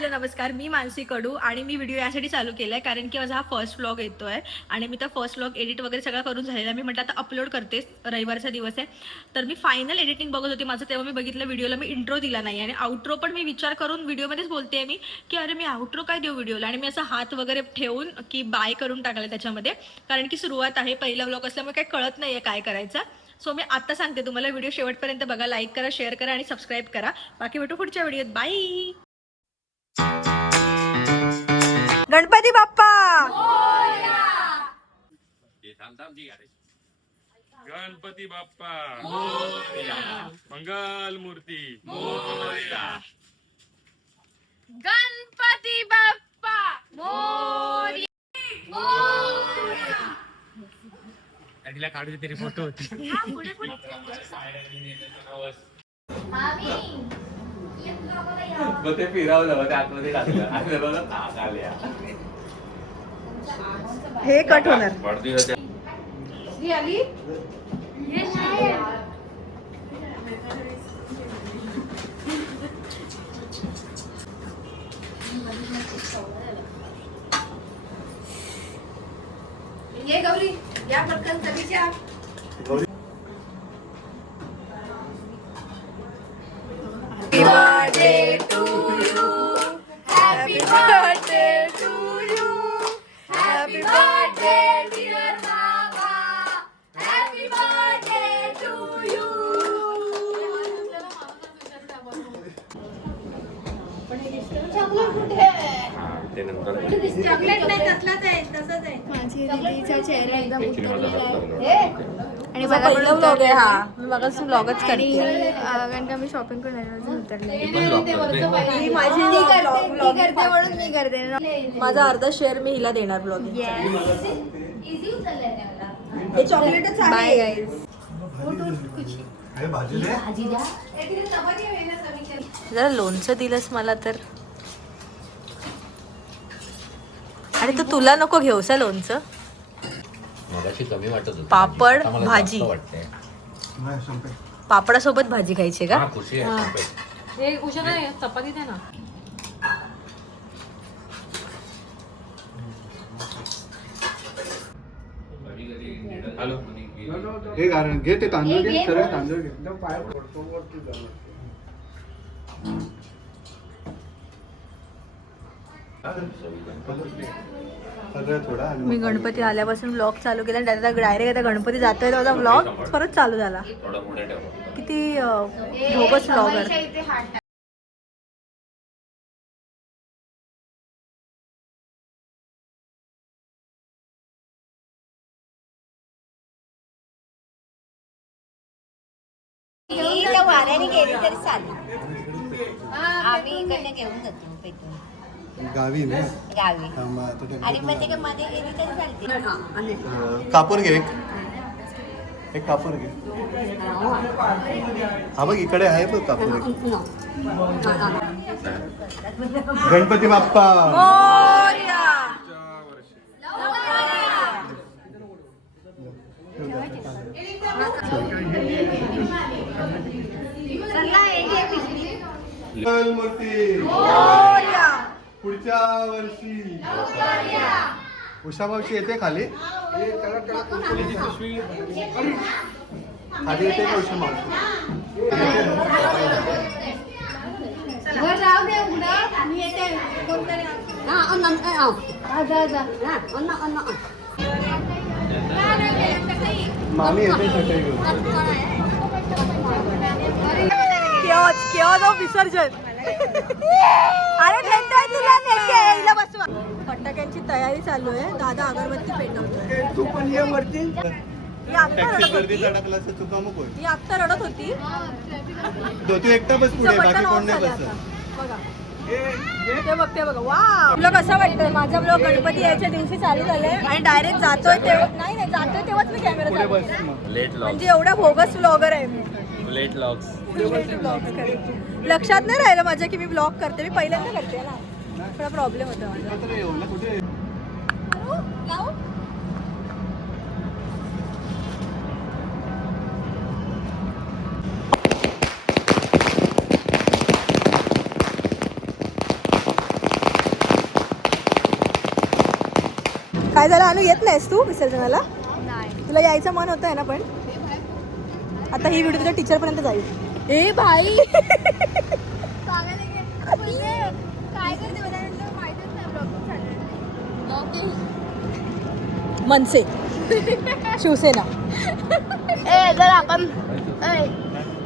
Hello नमस्कार, मी मानसी कडू आणि मी video यासाठी चालू केला आहे कारण की माझा हा फर्स्ट व्लॉग येतो आहे आणि मी तर फर्स्ट व्लॉग एडिट वगैरे सगळं करून झालेला. मी म्हटलं आता अपलोड करतेस, रविवारचा दिवस आहे तर मी फायनल एडिटिंग बघत होती माझं, तेव्हा मी बघितलं व्हिडिओला मी इंट्रो दिला नाही आणि आउट्रो पण मी विचार करून व्हिडिओमध्येच बोलते मी की अरे मी आउट्रो काय देऊ व्हिडिओला, आणि मी असं हात वगैरे ठेवून की बाय करून टाकलं त्याच्यामध्ये, कारण की सुरुवात आहे, पहिला व्लॉग असल्यामुळे काही कळत नाही आहे काय करायचं. सो मी आता सांगते तुम्हाला, व्हिडिओ शेवटपर्यंत बघा, लाईक करा, शेअर करा आणि सबस्क्राईब करा. बाकी भेटू पुढच्या व्हिडिओत. बाय. गणपती बाप्पा गणपती बाप्पा मंगल मूर्ती गणपती बाप्पा मोरया. तिला काढू तरी फोटो होती. मग ते फिरवलं ते आतमध्ये टाकलं आणि बघा ताक आल्या. हे कट होणार. ये गौरी या पटकन चवीच्या. Happy birthday to you. Happy birthday to you. Happy birthday dear Baba. Happy birthday to you. Chocolate कुठे आहे? ते नंतर चॉकलेट नाही, तसलाच आहे, तसंच आहे. माझी दीदीचा चेहरा एकदम उतरलेला आहे आणि माझा पहिला व्लॉग आहे हा, मी मगाच व्लॉगच आणि करते. कारण का मी शॉपिंग करून आले उतरले. ही माझी vlog करते म्हणून मी करते. माझा अर्धा शेअर मी हिला देणार ब्लॉग. इझी उचललंय मला. हे चॉकलेटच बाय आहे. गाईज. भाजी द्या. एकीने चपाती हवी ना समीक्षा. जरा लोणचं दिलंस मला तर. आणि तू तुला नको घेऊसा लोणचं. मगाशी कमी वाटत होतं. पापड, आता मला भाजी. जास्त वाटतंय. पापडासोबत भाजी खायची का? हा, खुशी आहे संपेल. हे उषा नाही चपाती दे ना. हॅलो. हे कारण घे ते तांदूळ घे, सरळ तांदूळ घे. सगळं थोडा आणि मी गणपती आल्यापासून ब्लॉग चालू केला आणि डायरेक्ट आता गणपती जातोय तेव्हा ब्लॉग परत चालू झाला. थोडं पुढे ठेव. किती भोगस ब्लॉगर. इथे हात वाऱ्याने गेली तरी चालेल. आम्ही इकडनं घेऊन जातो पेटून गावी ना गावी थांबा, तो ते- आणि मग ते काय मध्ये गेली तरी चालते. कापूर घे एक कापूर घे. हा बघ इकडे आहे बघ कापूर एक. गणपती बाप्पा मूर्ती पुढच्या वर्षी. उषा मावशी येते खाली खाली येते का उषा मावशी? वर राहू दे उघडं. आम्ही येते कोणतरी. मामी येते सकाळी घेऊन. विसर्जन. अरे नेताय तुला, नेते हिला बसवा. फटाक्यांची तयारी चालू आहे. दादा अगरबत्ती पेटवतोय. तू पण ये वरती. ही आत्ता रडत टॅक्सी गर्दी होती. अडकला असं तू का मग ही आत्ता रडत होती. तू एकटा बस पुढे, तिचं बाकी बटन कोण ऑफ नाही झालं बसत. आता. बघा ते बघते बघा. वा, तुला कसं वाटतं? माझा ब्लॉग गणपती यायच्या दिवशी चालू झालाय आणि डायरेक्ट जातोय तेव्हा नाही जातोय तेव्हाच मी कॅमेरा पुढे चालू बस केला. मग. Late logs. म्हणजे एवढा भोगस ब्लॉगर आहे मी. Late logs. लक्षात नाही राहिलं माझ्या की मी ब्लॉग करते. मी पहिल्यांदा करते ना, थोडा प्रॉब्लेम होता माझा. आता एवढं कुठे लावू काय झालं अनु, येत नाहीस तू विसर्जनाला? तुला यायचं मन होतं आहे ना, पण आता ही व्हिडिओ तुझ्या टीचरपर्यंत जाईल. ए भाई काय करते मला माहितीच नाही ब्लॉगिंग मनसे शिवसेना. ए जर आपण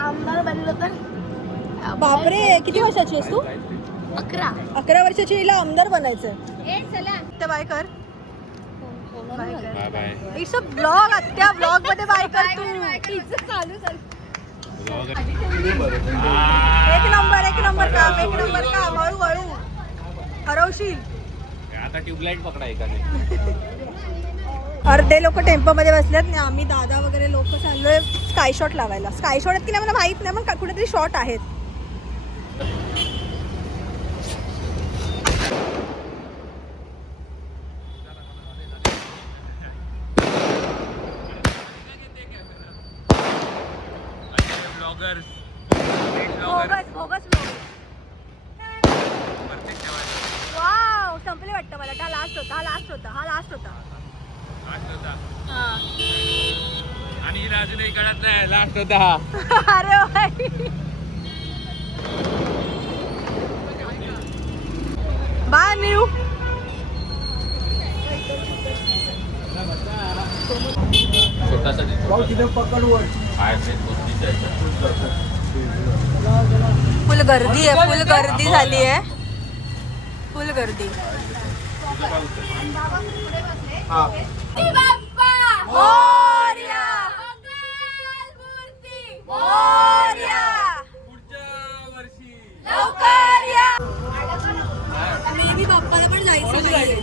आमदार बनलो तर बापरे, किती वर्षाची आहेस तू? 11 वर्षाची. हिला आमदार बनायचं. ए चला तर बाय कर. Bye bye. It's a blog. आत्या ब्लॉग मध्ये बाय कर तू. चालू एक नंबर काम. हळू हरवशील. आता ट्यूबलाईट पकडा एकाने. अर्धे लोक टेम्पो मध्ये बसलेत आणि आम्ही दादा वगैरे लोक चाललोय स्काय शॉट लावायला. स्काय शॉट आहेत की नाही मला माहित नाही, पण कुठेतरी शॉट आहेत. भोगस वाव, संपले वाटतं मला. हा लास्ट होता. आणि हिला अजूनही कळत नाही लास्ट होता हा. अरे बाई. Bye new. फुल गर्दी झाली आहे. फुल गर्दी. मी बाप्पाला पण जायचं नाहीये,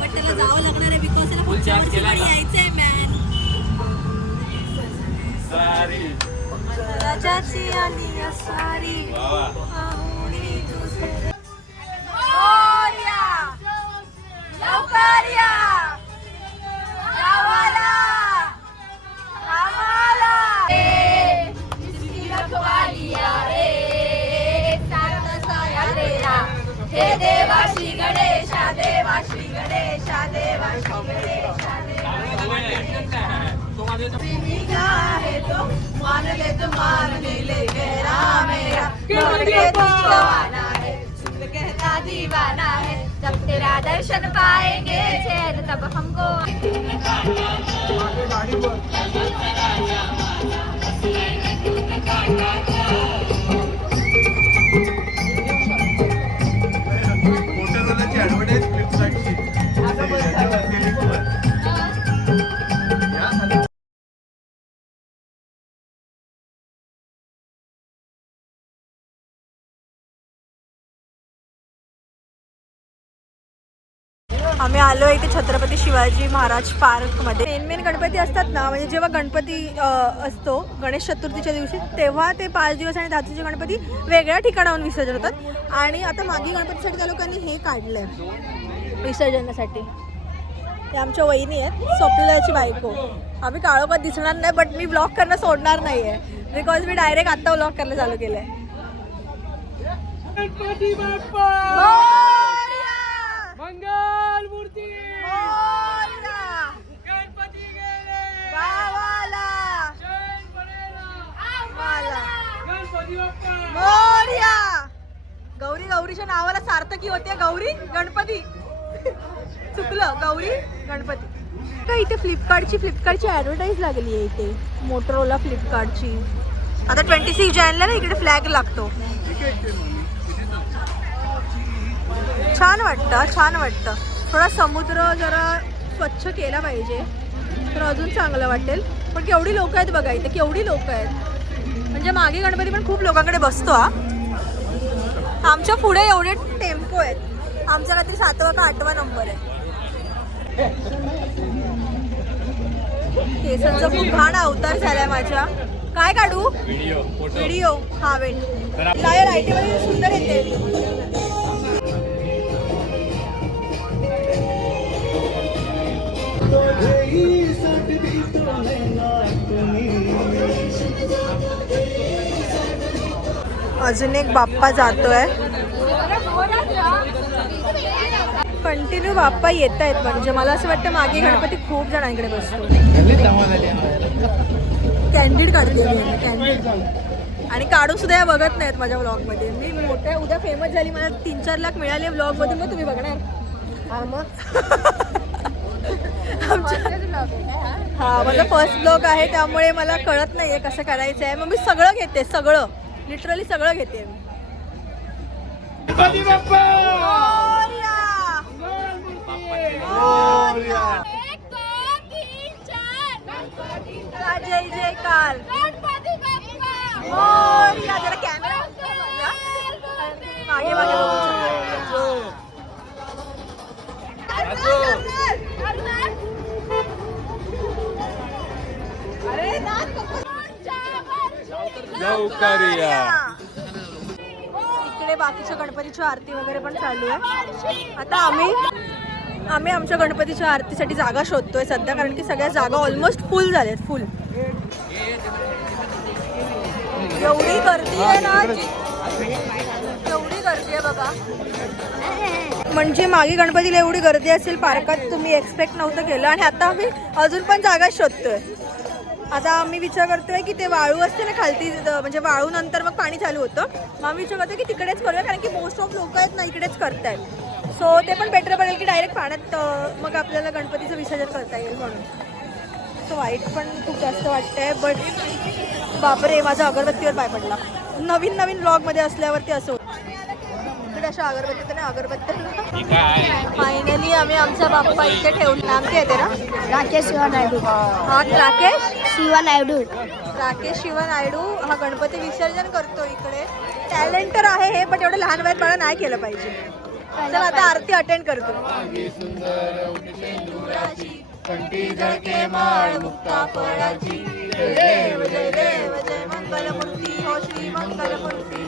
पण त्याला जावं लागणार आहे बिकॉज त्याला पुढच्या वर्षी पण यायचंय मॅन. राजाची आली असारी. लवकर या गावाला आम्हाला. हे देवाशी गणेशा देवाशी गणेशा देवाशी गणेशा आहे तो मानले तो मारने ले गया मेरा के दीवाना है सुन कहता दीवाना है. जब तेरा दर्शन पाएंगे चैन तब हमको. मोटरवाल्याची ऍडव्हर्टाईज फ्लिपकार्टची. आम्ही आलो इथे छत्रपती शिवाजी महाराज पार्कमध्ये. मेन गणपती असतात ना, म्हणजे जेव्हा गणपती असतो गणेश चतुर्थीच्या दिवशी, तेव्हा ते 5 दिवस आणि 10 दिवसाचे गणपती वेगळ्या ठिकाणाहून विसर्जन होतात. आणि आता मागे गणपतीसाठी त्या लोकांनी हे काढलं आहे विसर्जनासाठी. ते आमच्या वहिनी आहेत, स्वप्नाची बायको. आम्ही काळोखात दिसणार नाही, बट मी ब्लॉग करणं सोडणार नाही आहे बिकॉज मी डायरेक्ट आत्ता ब्लॉग करायला चालू केलं आहे. मंगल मूर्ती गणपती गावाला गणपती बाप्पा मोरया. गौरीच्या नावाला सार्थकी होते. गौरी गणपती चुकलं. गौरी गणपती. का इथे फ्लिपकार्टची ॲडव्हर्टाईज लागली आहे इथे. मोटरोला फ्लिपकार्टची. आता 26 जानेवारीला ना इकडे फ्लॅग लागतो. छान वाटतं. थोडा समुद्र जरा स्वच्छ केला पाहिजे तर अजून चांगलं वाटेल. पण केवढी लोक आहेत बघा इथे, केवढी लोक आहेत. म्हणजे मागे गणपती पण खूप लोकांकडे बसतो. आमच्या पुढे एवढे टेम्पो आहेत. आमचा काहीतरी 7वा का 8वा नंबर आहे. केसांचा खूप घाण अवतार झालाय माझ्या. काय काढू व्हिडिओ. हा वेट लाईटीमध्ये सुंदर येते. अजून एक बाप्पा जातोय. कंटिन्यू बाप्पा येत आहेत. म्हणजे मला असं वाटतं मागे गणपती खूप जणांकडे बसतो. कॅन्डिड काढते मी कॅन्डिड आणि काढून सुद्धा या बघत नाहीत माझ्या व्लॉगमध्ये. मी मोठ्या उद्या फेमस झाली, मला 3-4 लाख मिळाले व्लॉगमध्ये, मग तुम्ही बघणार. हा माझा फर्स्ट ब्लॉग आहे त्यामुळे मला कळत नाहीये कसं करायचं आहे. मग मी सगळं घेते, सगळं लिटरली सगळं घेते मी. जय जयकार मोरया. जरा कॅमेरा मागे मागे इकडे बाकीच्या गणपतीची आरती वगैरे पण चालू आहे. आता आम्ही आमच्या गणपतीच्या आरतीसाठी जागा शोधतोय सध्या, कारण की सगळ्या जागा ऑलमोस्ट फुल झाल्यात. फुल एवढी गर्दी आहे ना, एवढी गर्दी आहे बघा. म्हणजे मागे गणपतीला एवढी गर्दी असेल पार्कात तुम्ही एक्सपेक्ट नव्हतं केलं. आणि आता आम्ही अजून पण जागा शोधतोय. आता आम्ही विचार करतोय की ते वाळू असते ना खालती, म्हणजे वाळू नंतर मग पाणी चालू होतं. मग आम्ही विचार करतोय की तिकडेच करूया, कारण की मोस्ट ऑफ लोक आहेत ना इकडेच करतायत. सो ते पण बेटर पडेल की डायरेक्ट पाण्यात मग आपल्याला गणपतीचं विसर्जन करता येईल म्हणून. सो वाईट पण खूप जास्त वाटतंय. बट बापरे, माझा अगरबत्तीवर पाय पडला. नवीन नवीन ब्लॉगमध्ये असल्यावरती असं होतं. इकडे अशा अगरबत्ती ना अगरबत्ती. फायनली आम्ही आमचा बाप्पा इथे ठेवून. नाम काय येते ना? राकेश शिवा नायडू. हा राकेश शिवा नायडू. राकेश शिवा नायडू हा गणपती विसर्जन करतो इकडे. टॅलेंट तर आहे हे, पण एवढं लहान वयात मला नाही केलं पाहिजे. चल आता आरती अटेंड करतो. कंठी झळके माळ मुक्ता फळाची. देव जय देव जय मंगलमूर्ती हो श्री मंगलमूर्ती.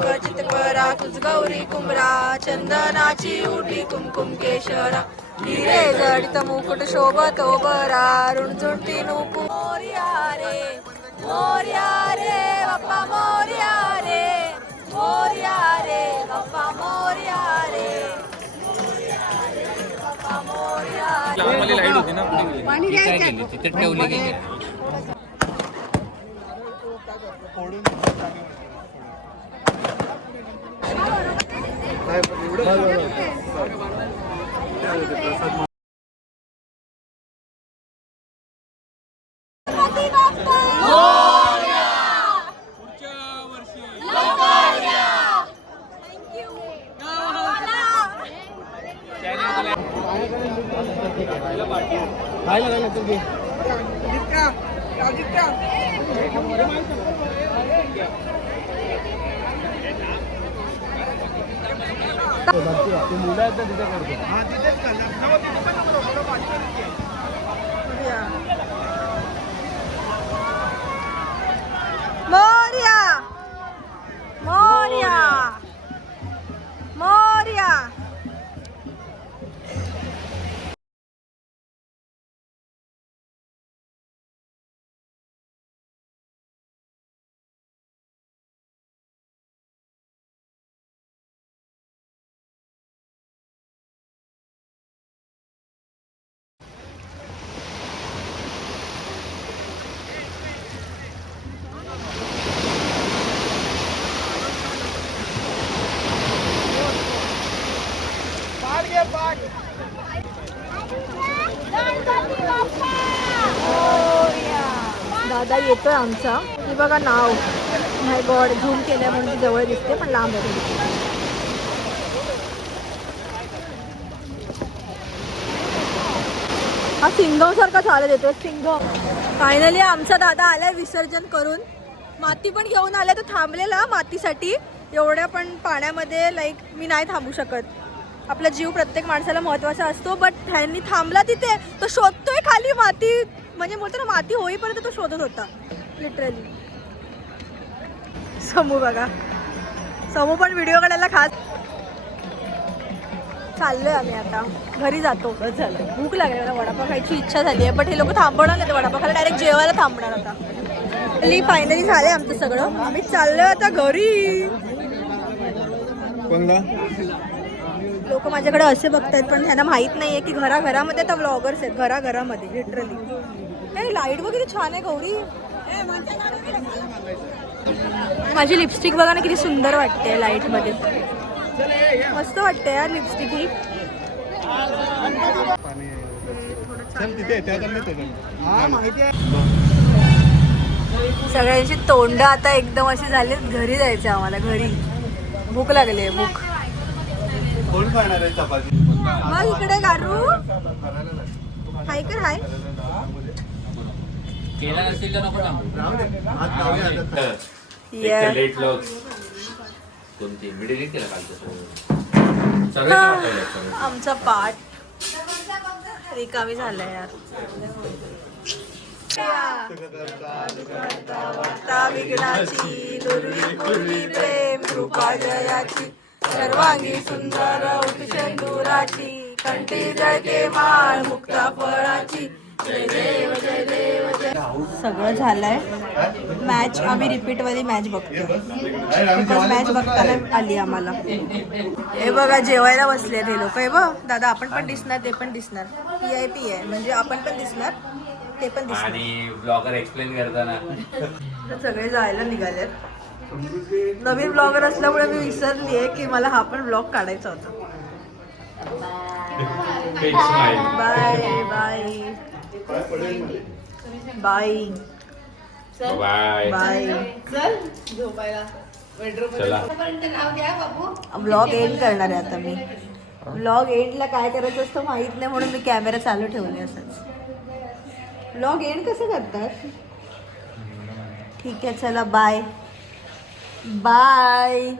गजित करा तुझ गौरी कुमरा. चंदनाची उठी कुमकुम केशरा. हिरे जडित मुकुट शोभतो बरा. रुणझुणती नुपु. मोरया रे बाप्पा मोरया रे. मोरया रे बाप्पा मोरया रे. लाईट होती ना काय केली तिथे ठेवली गेली. मोरया मोरया मोरया. दादा येतोय आमचा. ही बघा नाव. माय गॉड, झूम केल्या म्हणून ती जवळ दिसते पण लांब आहे. हा सिंघम सारखा चालत येतोय सिंघम. फायनली आमचा दादा आलाय विसर्जन करून. माती पण घेऊन आलाय. तो थांबलेला मातीसाठी एवढ्या पण पाण्यामध्ये. लाईक मी नाही थांबू शकत. आपला जीव प्रत्येक माणसाला महत्त्वाचा असतो. बट ह्यांनी थांबला तिथे. तो शोधतोय खाली माती. म्हणजे बोलतो ना माती होईपर्यंत तो शोधत होता लिटरली. समू बघा, समू पण व्हिडिओ काढायला खास. चाललोय आम्ही आता घरी जातो. झालं भूक लागली मला. वडापाव खायची इच्छा झाली आहे. बट हे लोक थांबवणार नाही. वडापाव खायला डायरेक्ट जेवायला थांबणार आता. फायनली झालंय आमचं सगळं. आम्ही चाललोय आता घरी. लोक माझ्याकडे असे बघतायत पण त्यांना माहित नाहीये की घराघरामध्ये आता व्लॉगर्स आहेत, घराघरामध्ये लिटरली. हे लाईट बघ किती छान आहे गौरी. माझी लिपस्टिक बघा ना किती सुंदर वाटते लाईट मध्ये. मस्त वाटते यार लिपस्टिक ही. सगळ्यांची तोंड आता एकदम अशी झाली. घरी जायचं आम्हाला, घरी भूक लागली आहे. भूक कोण खाणार आहे चपाती? मग इकडे गारू हाय कर हाय. केला नसेल तर नको सांगू. राहू दे. आज जाऊया आता. Yeah. लेट लॉग कोणती मी डिलीट केला कालचं सगळं. आमचा पाठ रिकामी झालाय यार. वार्ता विघ्नाची दुर्वी पूर्वी प्रेम कृपा जयाची सर्वांगी सुंदर उपशंदुराची कंठी जळके माळ मुक्ता फळाची. जय देव जय देव जय. सगळं झालंय. मॅच आम्ही रिपीट वाली मॅच बघतो. मॅच बघताना आली आम्हाला. हे बघा जेवायला बसले ते लोक. हे बघ दादा आपण पण दिसणार, ते पण दिसणार. VIP आहे म्हणजे आपण पण दिसणार, ते पण दिसणार. आणि ब्लॉगर एक्सप्लेन करताना सगळे जायला निघालेत. नवीन ब्लॉगर असल्यामुळे मी विसरलीये की मला हा पण ब्लॉग काढायचा होता. Bye bye bye bye bye. चला. ब्लॉग एंड करणार आहे आता मी. ब्लॉग एंडला काय करायचं असतं माहित नाही म्हणून मी कॅमेरा चालू ठेवले असंच. ब्लॉग एंड कसं करतात? ठीक आहे चला बाय बाय.